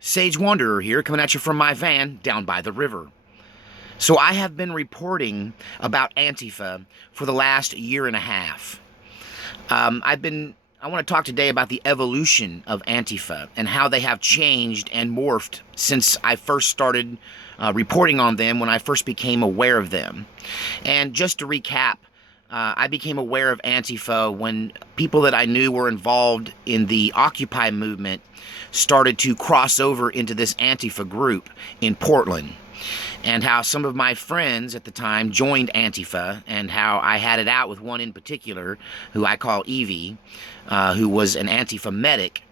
Sage Wanderer here, coming at you from my van down by the river. So I have been reporting about Antifa for the last year and a half. I want to talk today about the evolution of Antifa and how they have changed and morphed since I first started reporting on them when I first became aware of them. And just to recap, I became aware of Antifa when people that I knew were involved in the Occupy movement started to cross over into this Antifa group in Portland, and how some of my friends at the time joined Antifa, and how I had it out with one in particular, who I call Evie, who was an Antifa medic.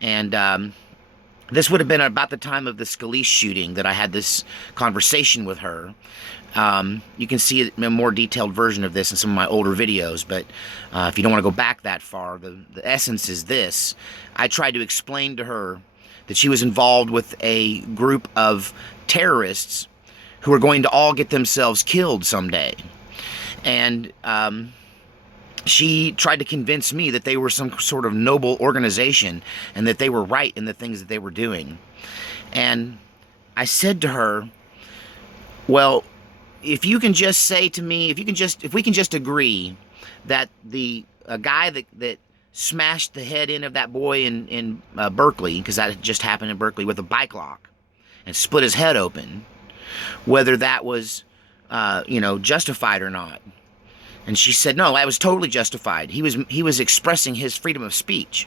And this would have been about the time of the Scalise shooting that I had this conversation with her. You can see a more detailed version of this in some of my older videos, but if you don't want to go back that far, the essence is this. I tried to explain to her that she was involved with a group of terrorists who are going to all get themselves killed someday. And she tried to convince me that they were some sort of noble organization and that they were right in the things that they were doing. And I said to her, well, if you can just say to me, if we can just agree that the guy that smashed the head in of that boy in Berkeley, because that had just happened in Berkeley, with a bike lock and split his head open, whether that was justified or not. And she said, no, that was totally justified. He was expressing his freedom of speech.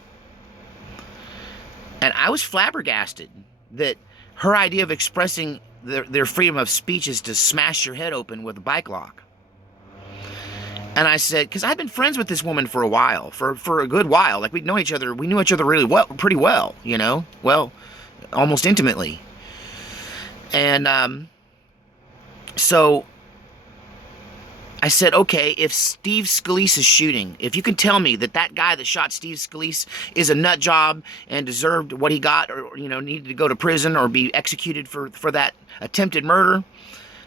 And I was flabbergasted that her idea of expressing their freedom of speech is to smash your head open with a bike lock. And I said, because I've been friends with this woman for a while, for a good while. Like, we knew each other really well, pretty well, well, almost intimately. And so I said, okay, if Steve Scalise's shooting, if you can tell me that that guy that shot Steve Scalise is a nut job and deserved what he got, or needed to go to prison or be executed for that attempted murder,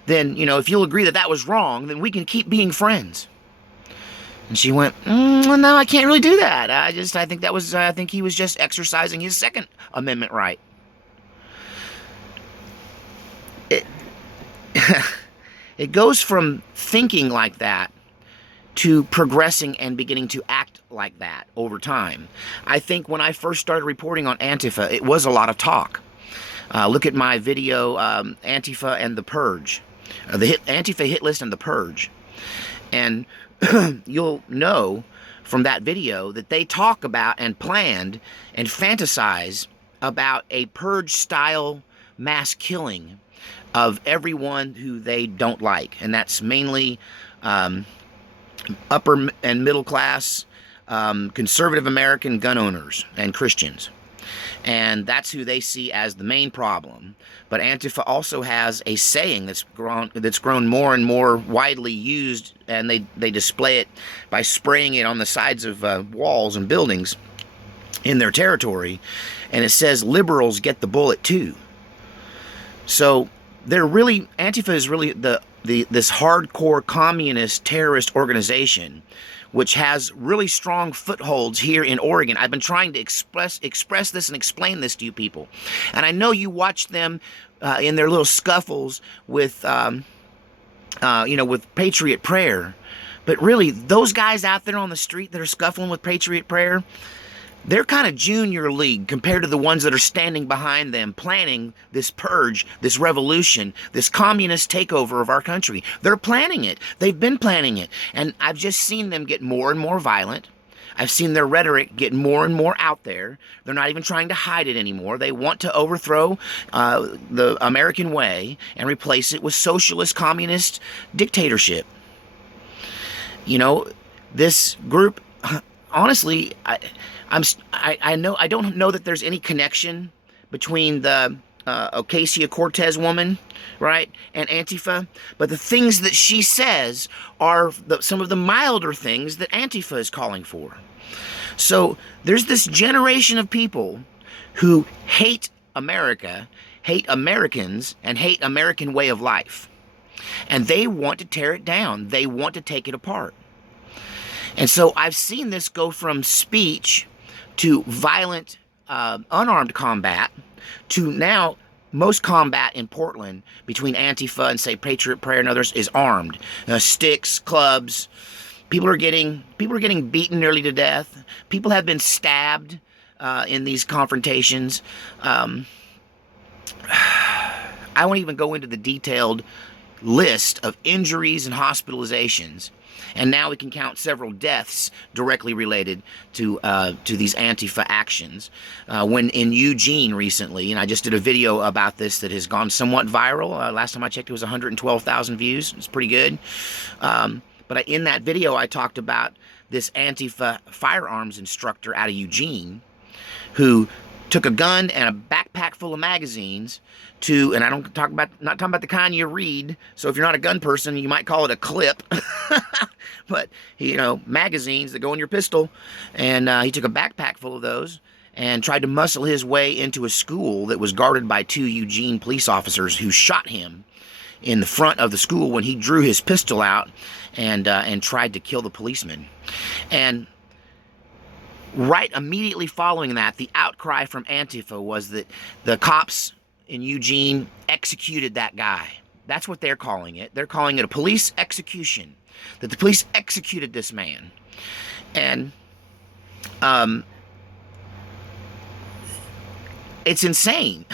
then if you'll agree that that was wrong, then we can keep being friends. And she went, no, I can't really do that. I think he was just exercising his Second Amendment right. It goes from thinking like that to progressing and beginning to act like that over time. I think when I first started reporting on Antifa, it was a lot of talk. Look at my video, Antifa and the Purge, Antifa hit list and the Purge. And you'll know from that video that they talk about and planned and fantasize about a Purge-style mass killing of everyone who they don't like. And that's mainly upper and middle class, conservative American gun owners and Christians. And that's who they see as the main problem. But Antifa also has a saying that's grown more and more widely used, and they display it by spraying it on the sides of walls and buildings in their territory. And it says, liberals get the bullet too. So Antifa is really this hardcore communist terrorist organization, which has really strong footholds here in Oregon. I've been trying to express this and explain this to you people. And I know you watch them in their little scuffles with, with Patriot Prayer. But really, those guys out there on the street that are scuffling with Patriot Prayer, they're kind of junior league compared to the ones that are standing behind them, planning this purge, this revolution, this communist takeover of our country. They're planning it. They've been planning it. And I've just seen them get more and more violent. I've seen their rhetoric get more and more out there. They're not even trying to hide it anymore. They want to overthrow the American way and replace it with socialist, communist dictatorship. This group, honestly, I don't know that there's any connection between the Ocasio-Cortez woman, right, and Antifa, but the things that she says are some of the milder things that Antifa is calling for. So there's this generation of people who hate America, hate Americans, and hate American way of life. And they want to tear it down. They want to take it apart. And so I've seen this go from speech to violent, unarmed combat to now most combat in Portland between Antifa and, say, Patriot Prayer and others is armed. Sticks, clubs. People are getting beaten nearly to death. People have been stabbed in these confrontations. I won't even go into the detailed list of injuries and hospitalizations. And now we can count several deaths directly related to these Antifa actions. When in Eugene recently, and I just did a video about this that has gone somewhat viral. Last time I checked, it was 112,000 views. It's pretty good. But in that video, I talked about this Antifa firearms instructor out of Eugene who took a gun and a backpack full of magazines to, and I not talking about the kind you read, so if you're not a gun person, you might call it a clip, but, magazines that go in your pistol, and he took a backpack full of those and tried to muscle his way into a school that was guarded by 2 Eugene police officers who shot him in the front of the school when he drew his pistol out and tried to kill the policeman. And right immediately following that, the outcry from Antifa was that the cops in Eugene executed that guy. That's what they're calling it. They're calling it a police execution, that the police executed this man. And it's insane.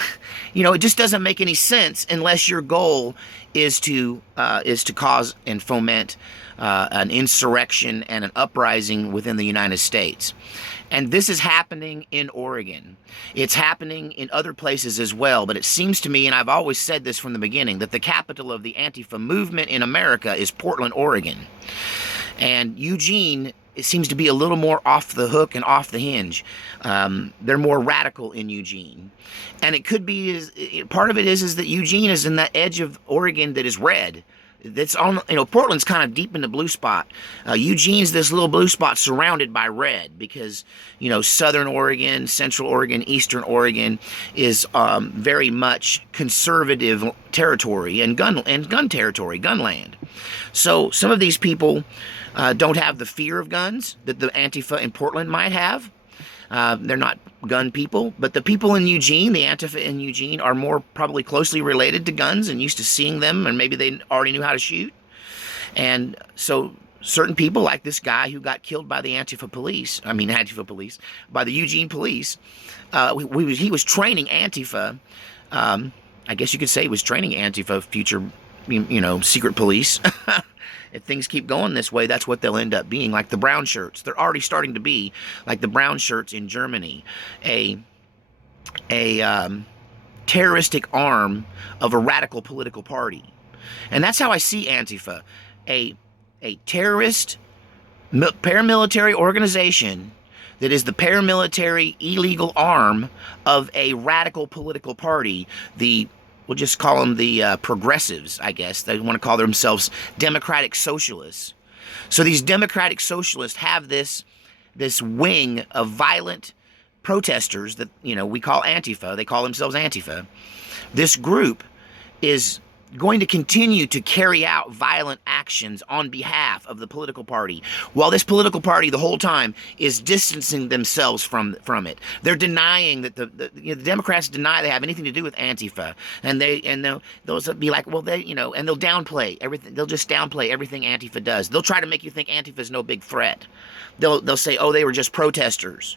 It just doesn't make any sense unless your goal is to cause and foment an insurrection and an uprising within the United States. And this is happening in Oregon. It's happening in other places as well, but it seems to me, and I've always said this from the beginning, that the capital of the Antifa movement in America is Portland, Oregon. And Eugene, it seems to be a little more off the hook and off the hinge. They're more radical in Eugene. And it could be, part of it is that Eugene is in that edge of Oregon that is red. That's on, Portland's kind of deep in the blue spot. Eugene's this little blue spot surrounded by red because, southern Oregon, central Oregon, eastern Oregon is very much conservative territory and gun territory, gun land. So some of these people don't have the fear of guns that the Antifa in Portland might have. They're not gun people, but the people in Eugene, the Antifa in Eugene, are more probably closely related to guns and used to seeing them, and maybe they already knew how to shoot. And so certain people, like this guy who got killed by the by the Eugene police, he was training Antifa. I guess you could say he was training Antifa, future, secret police. If things keep going this way, that's what they'll end up being, like the brown shirts. They're already starting to be like the brown shirts in Germany, a terroristic arm of a radical political party. And that's how I see Antifa, a terrorist paramilitary organization that is the paramilitary illegal arm of a radical political party, we'll just call them the progressives, I guess. They want to call themselves democratic socialists. So these democratic socialists have this wing of violent protesters that, we call Antifa. They call themselves Antifa. This group is going to continue to carry out violent actions on behalf of the political party, while this political party the whole time is distancing themselves from it. They're denying that the Democrats deny they have anything to do with Antifa, and they'll be like, well, and they'll downplay everything. They'll just downplay everything Antifa does. They'll try to make you think Antifa is no big threat. They'll say, oh, they were just protesters,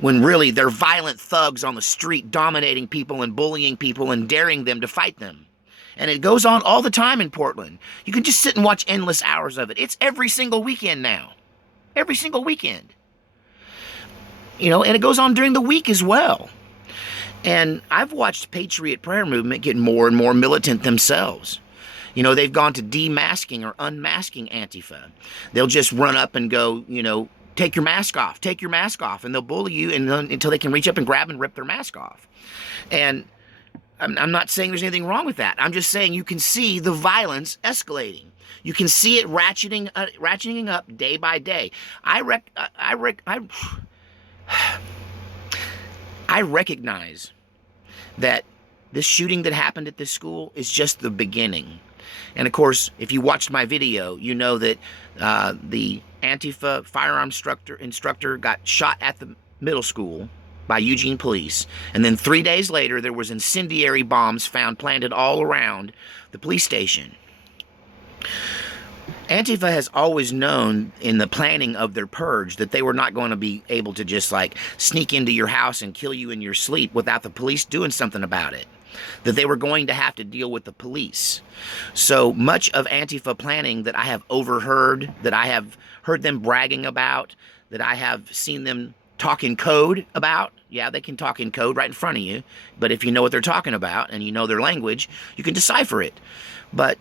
when really they're violent thugs on the street dominating people and bullying people and daring them to fight them. And it goes on all the time in Portland. You can just sit and watch endless hours of it. It's every single weekend now. Every single weekend. And it goes on during the week as well. And I've watched Patriot Prayer Movement get more and more militant themselves. They've gone to demasking or unmasking Antifa. They'll just run up and go, take your mask off, and they'll bully you until they can reach up and grab and rip their mask off. And I'm not saying there's anything wrong with that. I'm just saying you can see the violence escalating. You can see it ratcheting up day by day. I recognize that this shooting that happened at this school is just the beginning. And of course, if you watched my video, you know that the Antifa firearm instructor got shot at the middle school by Eugene police. And then 3 days later, there was incendiary bombs found planted all around the police station. Antifa has always known in the planning of their purge that they were not going to be able to just like sneak into your house and kill you in your sleep without the police doing something about it. That they were going to have to deal with the police. So much of Antifa planning that I have overheard, that I have heard them bragging about, that I have seen them talk in code about. Yeah, they can talk in code right in front of you, but if you know what they're talking about and you know their language, you can decipher it. But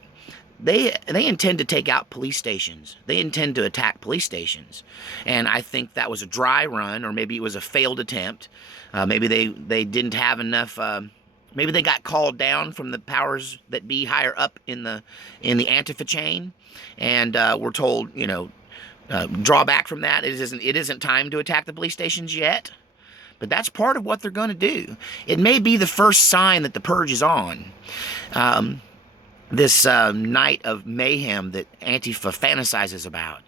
they intend to take out police stations. They intend to attack police stations. And I think that was a dry run, or maybe it was a failed attempt. Maybe they didn't have enough. Maybe they got called down from the powers that be higher up in the Antifa chain, and were told, you know, draw back from that. It isn't time to attack the police stations yet. But that's part of what they're going to do. It may be the first sign that the purge is on. This night of mayhem that Antifa fantasizes about.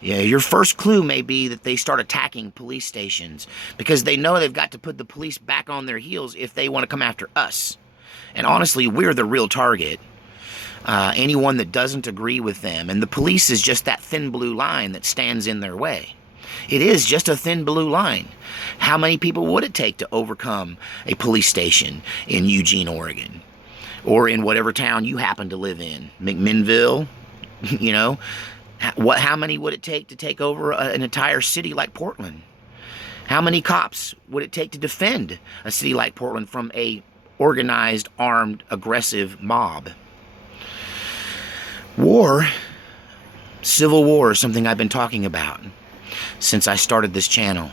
Yeah, your first clue may be that they start attacking police stations because they know they've got to put the police back on their heels if they want to come after us. And honestly, we're the real target. Anyone that doesn't agree with them. And the police is just that thin blue line that stands in their way. It is just a thin blue line. How many people would it take to overcome a police station in Eugene, Oregon? Or in whatever town you happen to live in? McMinnville? You know? How many would it take to take over an entire city like Portland? How many cops would it take to defend a city like Portland from a organized, armed, aggressive mob? War, civil war is something I've been talking about since I started this channel.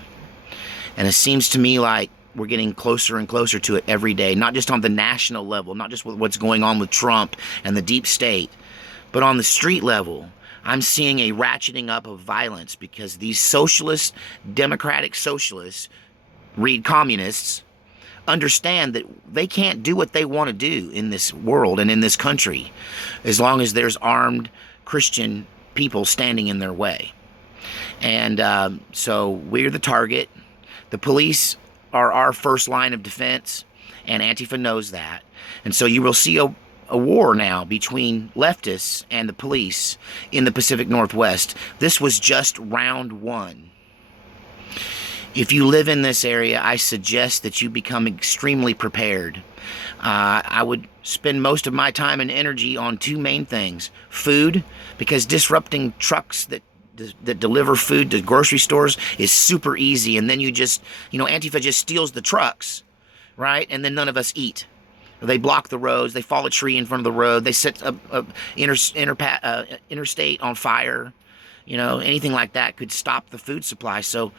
And it seems to me like we're getting closer and closer to it every day, not just on the national level, not just with what's going on with Trump and the deep state, but on the street level. I'm seeing a ratcheting up of violence because these socialists, democratic socialists, read communists, understand that they can't do what they want to do in this world and in this country as long as there's armed Christian people standing in their way. And so we're the target. The police are our first line of defense, and Antifa knows that. And so you will see a war now between leftists and the police in the Pacific Northwest. This was just round one. If you live in this area, I suggest that you become extremely prepared. I would spend most of my time and energy on two main things. Food, because disrupting trucks that deliver food to grocery stores is super easy. And then you just, you know, Antifa just steals the trucks, right? And then none of us eat. They block the roads. They fall a tree in front of the road. They set a interstate on fire. You know, anything like that could stop the food supply. So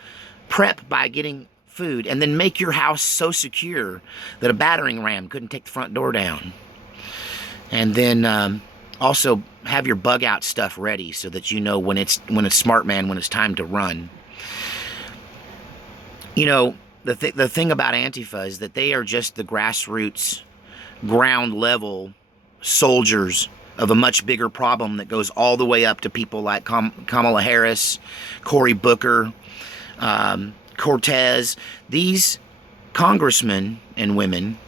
prep by getting food, and then make your house so secure that a battering ram couldn't take the front door down. And then also have your bug out stuff ready so that you know when it's smart man, when it's time to run. You know, the thing about Antifa is that they are just the grassroots, ground level soldiers of a much bigger problem that goes all the way up to people like Kamala Harris, Cory Booker, Cortez. These congressmen and women,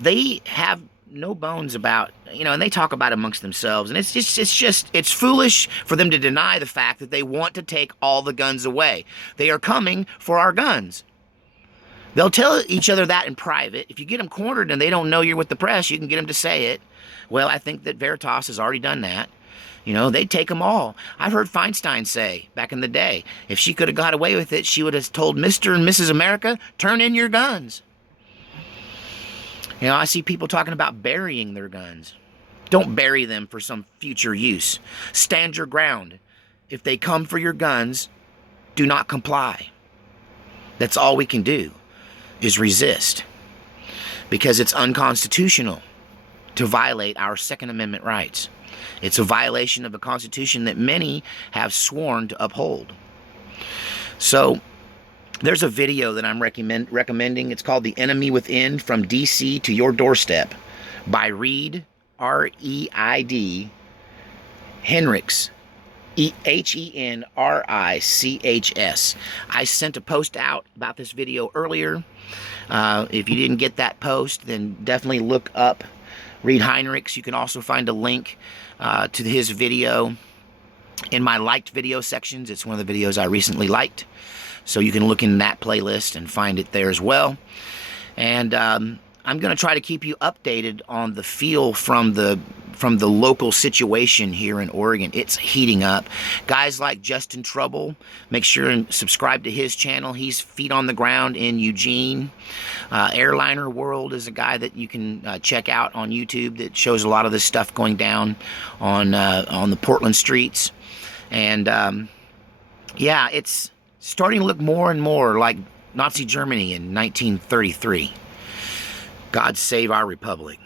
they have no bones about, you know, and they talk about it amongst themselves, and it's foolish for them to deny the fact that they want to take all the guns away. They are coming for our guns. They'll tell each other that in private. If you get them cornered and they don't know you're with the press, you can get them to say it. Well, I think that Veritas has already done that. You know, they'd take them all. I've heard Feinstein say back in the day, if she could have got away with it, she would have told Mr. and Mrs. America, turn in your guns. You know, I see people talking about burying their guns. Don't bury them for some future use. Stand your ground. If they come for your guns, do not comply. That's all we can do, is resist. Because it's unconstitutional to violate our Second Amendment rights. It's a violation of the Constitution that many have sworn to uphold. So there's a video that I'm recommending. It's called The Enemy Within, From D.C. to Your Doorstep by Reid, R-E-I-D, Henricks, Henrichs. I sent a post out about this video earlier. If you didn't get that post, then definitely look up Reed Heinrichs. You can also find a link to his video in my liked video sections. It's one of the videos I recently liked, so you can look in that playlist and find it there as well. And I'm going to try to keep you updated on the feel from the local situation here in Oregon. It's heating up. Guys like Justin Trouble, make sure and subscribe to his channel. He's feet on the ground in Eugene. Airliner World is a guy that you can check out on YouTube that shows a lot of this stuff going down on the Portland streets. And yeah, it's starting to look more and more like Nazi Germany in 1933. God save our republic.